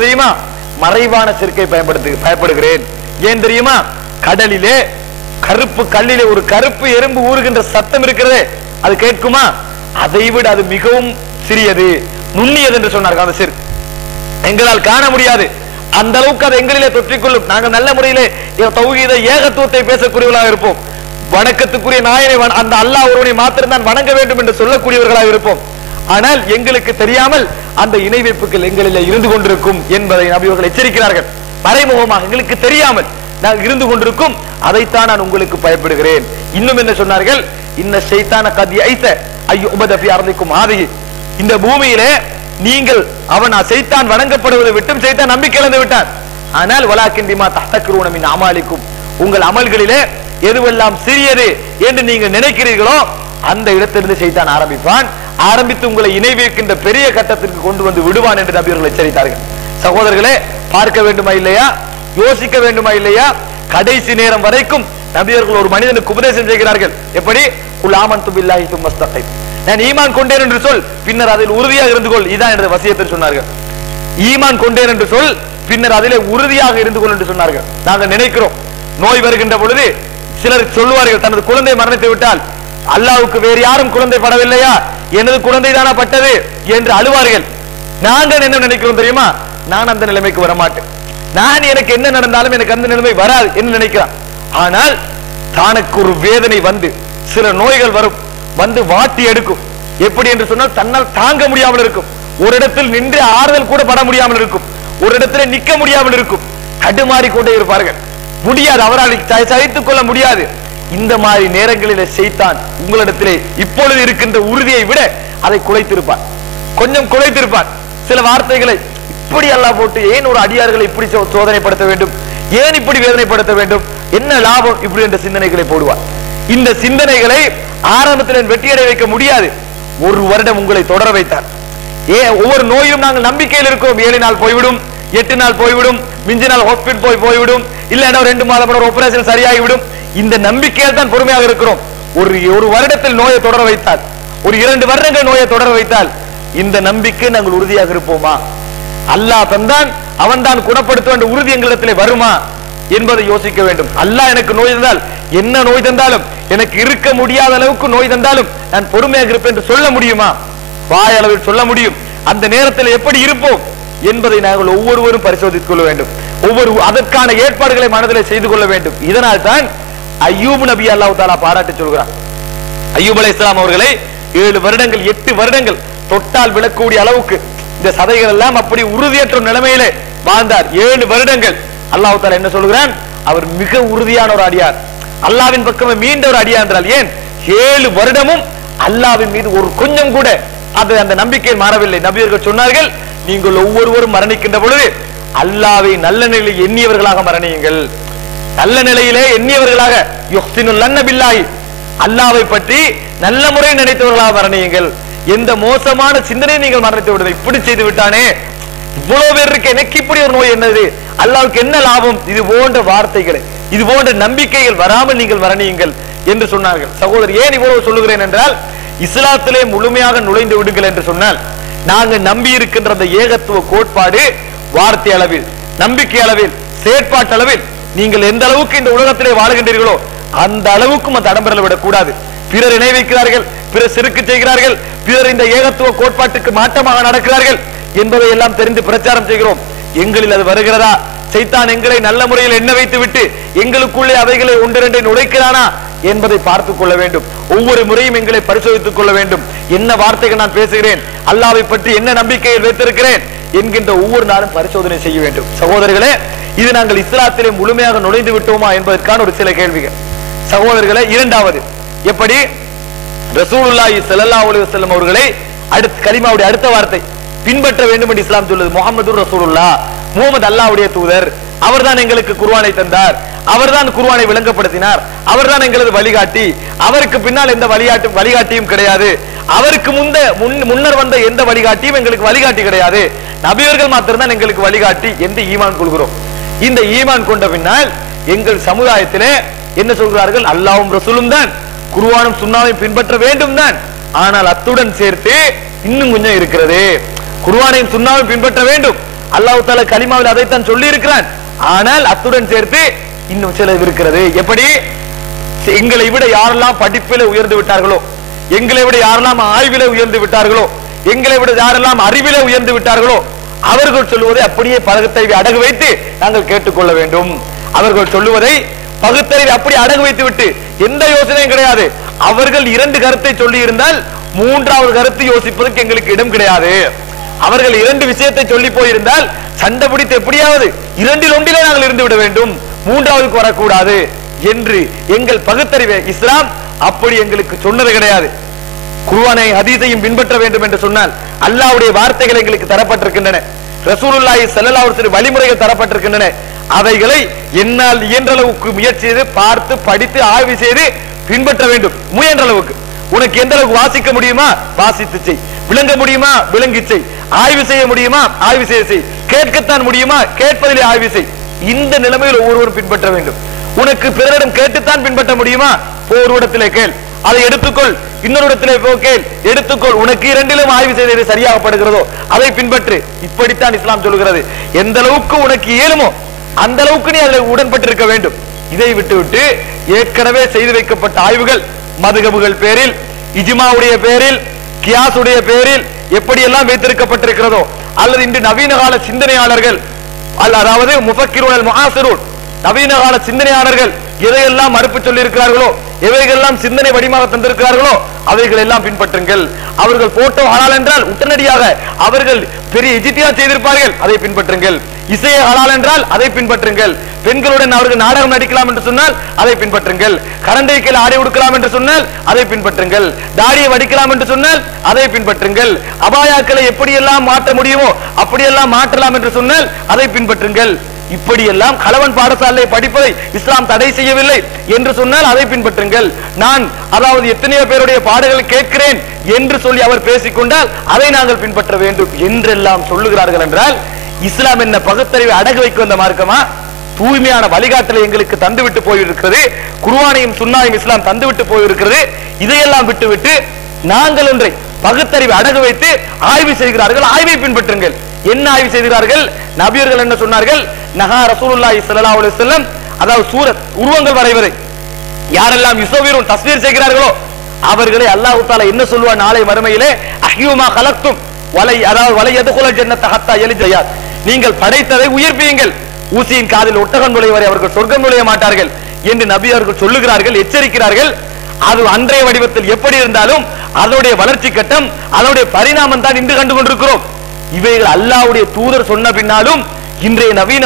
பயப்படுவது தெரியுமா? மறைவான சிறுக்கை பயப்படுகிறேன். ஏன் தெரியுமா? கடலிலே கருப்பு கல்லிலே ஒரு கருப்பு எறும்பு ஊறுகின்ற சத்தம் இருக்கிறதே, அது கேட்குமா? அதை விட அது மிகவும் சிறியது, நுண்ணியது என்று சொன்னார்கள். அந்த சிறு எங்களால் காண முடியாது, அந்த அளவுக்கு அது எங்களிலே தொற்றிக்கொள்ளும். நாங்கள் நல்ல முறையிலே தௌஹீத ஏகத்துவத்தை பேசக்கூடியவர்களாக இருப்போம். வணக்கத்துக்குரிய நாயனை அந்த அல்லாஹ் ஒருவனை மாத்திரம்தான் வணங்க வேண்டும் என்று சொல்லக்கூடியவர்களாக இருப்போம். ஆனால் எங்களுக்கு தெரியாமல் அந்த இணை வைப்புகள் எங்களிலே இருந்து கொண்டிருக்கும் என்பதை நபி அவர்கள் எச்சரிக்கிறார்கள். மறைமுகமாக எங்களுக்கு தெரியாமல் நான் இருந்து கொண்டிருக்கும், அதைத்தான் நான் உங்களுக்கு பயப்படுகிறேன். இன்னும் என்ன சொன்னார்கள்? இன்ன ஷைத்தான கத் யைஸ அய்யுபத ஃபீ அர்திக்கும் ஹாதிஹி, இந்த பூமியிலே நீங்கள் ஷைத்தான் வணங்கப்படுவதை விட்டும் ஷைத்தான் நம்பிக்கை இழந்து விட்டான். ஆனால் வலாக்கின் பிமா தஹ்தக்ரூன மின் அமாலிக்கும், உங்கள் அமல்களிலே எதுவெல்லாம் சிறியது என்று நீங்கள் நினைக்கிறீர்களோ அந்த இடத்திலிருந்து ஷைத்தான் ஆரம்பித்து உங்களை இணை வைக்கின்ற பெரிய கட்டத்திற்கு கொண்டு வந்து விடுவான் என்று நபி அவர்கள் எச்சரித்தார்கள். சகோதரர்களே, பார்க்க வேண்டுமா இல்லையா? யோசிக்க வேண்டுமா இல்லையா? கடைசி நேரம் வரைக்கும் நபி அவர்கள் ஒரு மனிதனுக்கு உபதேசம் செய்கிறார்கள். எப்படி? குல் ஆமன்து பில்லாஹி தும்ம இஸ்தகீம், நான் ஈமான் கொண்டேன் என்று சொல், பின்னர் அதில் உறுதியாக இருந்து கொள். இதான் எனது வசியத்தில் சொன்னார்கள். ஈமான் கொண்டேன் என்று சொல், பின்னர் அதிலே உறுதியாக இருந்து கொள் என்று சொன்னார்கள். நாங்கள் நினைக்கிறோம், நோய் வருகின்ற பொழுது சிலர் சொல்லுவார்கள், தனது குழந்தை மரணித்து விட்டால் அல்லாஹ்வுக்கு வேறு யாரும் குழந்தை படவில்லையா, எனது குழந்தை தானா பட்டது என்று அழுவார்கள். நாங்கள் என்ன நினைக்கிறோம் தெரியுமா? நான் அந்த நிலைமைக்கு வரமாட்டேன், எனக்கு என்ன நடந்தாலும் எனக்கு அந்த நிலைமை வராது என்று நினைக்கிறான். ஆனால் தனக்கு ஒரு வேதனை வந்து, சில நோய்கள் வரும், வந்து வாட்டி எடுக்கும். எப்படி என்று சொன்னால் தன்னால் தாங்க முடியாமல் இருக்கும். ஒரு இடத்தில் நின்று ஆறுதல் கூட பட முடியாமல் இருக்கும், ஒரு இடத்துல நிக்க முடியாமல் இருக்கும், தடுமாறி கொண்டே இருப்பார்கள். முடியாது, அவரால் சகித்துக் கொள்ள முடியாது. இந்த மாதிரி நேரங்களிலே ஷைத்தான் உங்களிடத்திலே இப்பொழுது இருக்கின்ற உறுதியை விட அதை குலைத்திருப்பான், கொஞ்சம் குலைத்திருப்பான். சில வார்த்தைகளை இப்படி அல்லாஹ் போட்டு ஏன் ஒரு அடியார்களை இப்படி சோதனைப்படுத்த வேண்டும், ஏன் இப்படி வேதனைப்படுத்த வேண்டும், என்ன லாபம், இப்படி என்ற சிந்தனைகளை போடுவார். இந்த சிந்தனைகளை ஆரம்பத்தில் வெற்றியடை வைக்க முடியாது. ஒரு வருடம் உங்களை தொடர வைத்தார். ஒவ்வொரு நோயும் நாங்கள் நம்பிக்கையில் இருக்கிறோம், 7 நாள் போய்விடும், 8 நாள் போய்விடும், மிஞ்சி நாள் ஹாஸ்பிட்டல் போய்விடும், இல்ல 2 மாதம் ஆபரேஷன் சரியாகிவிடும். இந்த நம்பிக்கையில் தான் பொறுமையாக இருக்கிறோம். ஒரு வருடத்தில் நோயை தொடர வைத்தால், ஒரு 2 வருடங்கள் நோயை தொடர வைத்தால், இந்த நம்பிக்கை நாங்கள் உறுதியாக இருப்போமா? அல்லாஹ் தந்தான், அவன் தான் குணப்படுத்த வேண்டிய உறுதி எங்களிடத்திலே வருமா என்பதை யோசிக்க வேண்டும். அல்லாஹ் எனக்கு நோய் தந்தால், என்ன நோய் தந்தாலும், எனக்கு இருக்க முடியாத அளவுக்கு நோய் தந்தாலும் நான் பொறுமையாக இருப்பேன் என்று சொல்ல முடியுமா? வாய் அளவில் சொல்ல முடியும். அந்த நேரத்தில் எப்படி இருப்போம் என்பதை நாங்கள் ஒவ்வொருவரும் பரிசோதித்துக் கொள்ள வேண்டும். அதற்கான ஏற்பாடுகளை மனதிலே செய்து கொள்ள வேண்டும். இதனால் தான் அய்யூப் நபி அல்லாஹ் தஆலா பாராட்டி சொல்கிறார். அய்யூப் அலைஹிஸ்ஸலாம் அவர்களை 7 வருடங்கள் 8 வருடங்கள் தொட்டால் விழக்கூடிய அளவுக்கு இந்த சதைகள் எல்லாம் அப்படி உறுதியற்ற நிலைமையிலே வாழ்ந்தார். 7 வருடங்கள். அல்லாஹ் தஆலா என்ன சொல்கிறான்? அவர் மிக உறுதியான ஒரு அடியார், அல்லாஹ்வின் பக்கமே மீண்ட ஒரு அடியார் என்றால் ஏன் 7 வருடமும் அல்லாஹ்வின் மீது ஒரு கொஞ்சம் கூட அந்த நம்பிக்கை மாறவில்லை. நபியர்கள் சொன்னார்கள், நீங்கள் ஒவ்வொருவரும் மரணிக்கின்ற பொழுது அல்லாஹ்வை நல்ல நிலையில் எண்ணியவர்களாக மரணியுங்கள். நல்ல நிலையிலே எண்ணியவர்களாக, யுஹ்சினுல் லன்ன பில்லாஹி, அல்லாஹ்வை பற்றி நல்ல முறையில் நினைத்தவர்களாக மரணியுங்கள். எந்த மோசமான சிந்தனையை நீங்கள் மரணித்து விடுவது, இப்படி செய்து விட்டானே, இவ்வளவு பேர் இருக்கு, எனக்கு இப்படி ஒரு நோய் என்னது, அல்லாஹ்வுக்கு என்ன லாபம், இது போன்ற வார்த்தைகளை, இது போன்ற நம்பிக்கைகள் வராமல் நீங்கள் மரணியுங்கள் என்று சொன்னார்கள். சகோதரர், ஏன் இவ்வளவு சொல்லுகிறேன் என்றால், இஸ்லாத்திலே முழுமையாக நுழைந்து விடுங்கள் என்று சொன்னால், நாங்கள் நம்பி இருக்கின்ற அந்த ஏகத்துவ கோட்பாடு வார்த்தை அளவில், நம்பிக்கை அளவில், செயற்பாட்டு அளவில் நீங்கள் எந்த அளவுக்கு இந்த உலகத்திலே வாழுகின்றீர்களோ அந்த அளவுக்கும் அந்த இடம்பெறல விடக்கூடாது. பிறர் இணை வைக்கிறார்கள், பிறர் சிறுக்கு செய்கிறார்கள், பிறர் இந்த ஏகத்துவ கோட்பாட்டுக்கு மாற்றமாக நடக்கிறார்கள் என்பதை எல்லாம் தெரிந்து பிரச்சாரம் செய்கிறோம். எங்களில் அது வருகிறதா? சைத்தான் எங்களை நல்ல முறையில் எண்ண வைத்து விட்டு எங்களுக்குள்ளே அவைகளை 1-2 நுழைக்கிறானா என்பதை பார்த்துக் கொள்ள வேண்டும். ஒவ்வொரு முறையும் எங்களை பரிசோதித்துக் கொள்ள வேண்டும். என்ன வார்த்தைகள் நான் பேசுகிறேன், அல்லாஹ்வை பற்றி என்ன நம்பிக்கையில் வைத்திருக்கிறேன் என்கின்ற ஒவ்வொரு நாளும் பரிசோதனை செய்ய வேண்டும். சகோதரர்களே, இது நாங்கள் இஸ்லாத்திலே முழுமையாக நுழைந்து விட்டோமா என்பதற்கான ஒரு சில கேள்விகள். சகோதரர்களே, இரண்டாவது, எப்படி ரசூலுல்லாஹி ஸல்லல்லாஹு அலைஹி வஸல்லம் அவர்களை கலிமாவுடைய அடுத்த வார்த்தை பின்பற்ற வேண்டும் என்று இஸ்லாம் சொல்லுது. முஹம்மது ரசூலுல்லாஹ், முஹம்மது அல்லாஹ்வுடைய தூதர், அவர்தான் எங்களுக்கு குர்ஆனை தந்தார், அவர்தான் குர்ஆனை விளங்கப்படுத்தினார், அவர்தான் எங்களது வழிகாட்டி, அவருக்கு பின்னால் எந்த வழிகாட்டியும் கிடையாது, அவருக்கு முன்னர் வந்த எந்த வழிகாட்டியும் எங்களுக்கு வழிகாட்டி கிடையாது, நபியர்கள் மாத்திரம்தான் எங்களுக்கு வழிகாட்டி என்று ஈமான் கொள்கிறோம். இந்த ஈமான் கொண்ட பின்னால் எங்கள் சமுதாயத்திலே என்ன சொல்கிறார்கள்? அல்லாஹ்வும் ரசூலும் தான், குர்ஆனும் சுன்னாவையும் பின்பற்ற வேண்டும் தான், ஆனால் அத்துடன் சேர்த்து இன்னும் கொஞ்சம் இருக்கிறது. குர்ஆனையும் சுன்னாவையும் பின்பற்ற வேண்டும், அல்லாஹ் தஆலா கலிமாவில் அதைத்தான் சொல்லி இருக்கிறான். ஆனால் அத்துடன் சேர்த்து இன்னும் சிலது இருக்கிறது. எப்படி? எங்களை விட யாரெல்லாம் படிப்பில உயர்ந்து விட்டார்களோ, எங்களை விட யாரெல்லாம் ஆய்வில உயர்ந்து விட்டார்களோ, எங்களை விட யாரெல்லாம் அறிவில உயர்ந்து விட்டார்களோ, அவர்கள் சொல்லுவதை அப்படியே பகுத்தறிவை அடகு வைத்து நாங்கள் கேட்டுக்கொள்ள வேண்டும். அவர்கள் சொல்லுவதை பகுத்தறிவை அப்படி அடகு வைத்து விட்டு எந்த யோசனையும் கிடையாது. அவர்கள் 2 கருத்தை சொல்லி இருந்தால் 3வது கருத்து யோசிப்பதற்கு எங்களுக்கு இடம் கிடையாது. அவர்கள் 2 விஷயத்தை சொல்லி போயிருந்தால் சண்டை பிடித்து எப்படியாவது 2ல் 1 நாங்கள் இருந்து விட வேண்டும், 3வதுக்கு வரக்கூடாது என்று எங்கள் பகுத்தறிவை இஸ்லாம் அப்படி எங்களுக்கு சொன்னது கிடையாது. குர்ஆனை ஹதீஸையும் பின்பற்ற வேண்டும் என்று சொன்னால் அல்லாஹ்வுடைய வார்த்தைகள் எங்களுக்கு தரப்பட்டிருக்கின்றன. ரசூலுல்லாஹி ஸல்லல்லாஹு அலைஹி வஸல்லம் வழிமுறைகள் தரப்பட்டிருக்கின்றன. அவைகளை என்னால் இயன்ற அளவுக்கு முயற்சி செய்து பார்த்து படித்து ஆய்வு செய்து பின்பற்ற வேண்டும். முயன்ற அளவுக்கு உனக்கு எந்த அளவுக்கு வாசிக்க முடியுமா வாசித்து செய், விளங்க முடியுமா விளங்கி செய், ஆய்வு செய்ய முடியுமா ஆய்வு செய், கேட்கத்தான் முடியுமா கேட்பதிலே ஆய்வு செய். இந்த நிலைமையில் ஒவ்வொருவரும் பின்பற்ற வேண்டும். உனக்கு பிறரிடம் கேட்டுத்தான் பின்பற்ற முடியுமா, ஒருவரிடத்திலே கேள், அதை எடுத்துக்கொள், இன்னொரு இடத்திலே போ கேள், எடுத்துக்கொள், உனக்கு 2லும் ஆய்வு செய்து சரியாகப்படுகிறதோ அதை பின்பற்று. இப்படித்தான் இஸ்லாம் சொல்கிறது. எந்த அளவுக்கு உனக்கு இயலுமோ அந்த அளவுக்கு நீ அதில் உடன்பட்டிருக்க வேண்டும். இதை விட்டுவிட்டு ஏற்கனவே செய்து வைக்கப்பட்ட ஆய்வுகள் மதுகபுகள் பேரில், இஜ்மாவுடைய பேரில், கியாசுடைய பேரில் எப்படியெல்லாம் வைத்திருக்கப்பட்டிருக்கிறதோ, அல்லது இன்று நவீன கால சிந்தனையாளர்கள் அதாவது முஃபக்கிருல் முஆசிரூன் நவீன கால சிந்தனையாளர்கள் எதையெல்லாம் மறுப்பு சொல்லி இருக்கிறார்களோ, எவைகளெல்லாம் சிந்தனை வடிவமாக தந்திருக்கிறார்களோ அவைகள் எல்லாம் பின்பற்றுங்கள். அவர்கள் போட்டோ ஹலால் என்றால் உடனடியாக அவர்கள் பெரிய இஜ்திஹாத் செய்திருப்பார்கள், அதை பின்பற்றுங்கள். இசையை ஹலால் என்றால் அதை பின்பற்றுங்கள். பெண்களுடன் அவர்கள் நாடகம் நடிக்கலாம் என்று சொன்னால் அதை பின்பற்றுங்கள். கரண்டைக்கு ஆடை உடுக்கலாம் என்று சொன்னால் அதை பின்பற்றுங்கள். தாடியை வடிக்கலாம் என்று சொன்னால் அதை பின்பற்றுங்கள். அபாயாக்களை எப்படியெல்லாம் மாற்ற முடியுமோ அப்படியெல்லாம் மாற்றலாம் என்று சொன்னால் அதை பின்பற்றுங்கள். இப்படியெல்லாம் கலவன் பாடசாலை படிப்பதை இஸ்லாம் தடை செய்யவில்லை என்று சொன்னால் அதை பின்பற்றுங்கள். நான் அதாவது எத்தனையோ பேருடைய பாடல்களை கேட்கிறேன் என்று சொல்லி அவர் பேசிக்கொண்டால் அதை நாங்கள் பின்பற்ற வேண்டும் என்றெல்லாம் சொல்லுகிறார்கள் என்றால் இஸ்லாம் என்ன பகுத்தறிவை அடகு வைக்க வந்த மார்க்கமா? தூய்மையான வழிகாட்டலை எங்களுக்கு தந்துவிட்டு போயிருக்கிறது. குர்ஆனையும் சுன்னாவையும் இஸ்லாம் தந்துவிட்டு போயிருக்கிறது. இதையெல்லாம் விட்டுவிட்டு நாங்கள் ஒன்றை பகுத்தறிவை அடகு வைத்து ஆய்வு செய்கிறார்கள். ஆய்வை பின்பற்றுங்கள். என்ன ஆய்வு செய்கிறார்கள்? நபியர்கள் என்ன சொன்னார்கள்? நஹா ரசூலுல்லாஹி ஸல்லல்லாஹு அலைஹி வஸல்லம் அதாவது சூரத் உருவங்கள் வரைவதை யாரெல்லாம் யுஸவ்விரூன் தஸ்வீர் செய்கிறார்களோ அவர்களை அல்லாஹ் தஆலா என்ன சொல்வார் நாளை மறுமையிலே? அஹ்யூமா கலக்தும் வலை அதாவது வலை யதுகுல் ஜன்னத ஹத்தா யலிஜயாத், நீங்கள் படைத்ததை உயிர்ப்பியுங்கள், ஊசியின் காதில் ஒட்டகம் நுழைவரை அவர்கள் சொர்க்கம் நுழைய மாட்டார்கள் என்று நபி அவர்கள் சொல்லுகிறார்கள், எச்சரிக்கிறார்கள். அது அன்றைய வடிவத்தில் எப்படி இருந்தாலும் அதனுடைய வளர்ச்சி கட்டம் அதனுடைய பரிணாமம் தான் இன்று கண்டு கொண்டிருக்கிறோம். இவைகள் அல்லாஹ்வுடைய தூதர் சொன்ன பின்னாலும் இன்றைய நவீன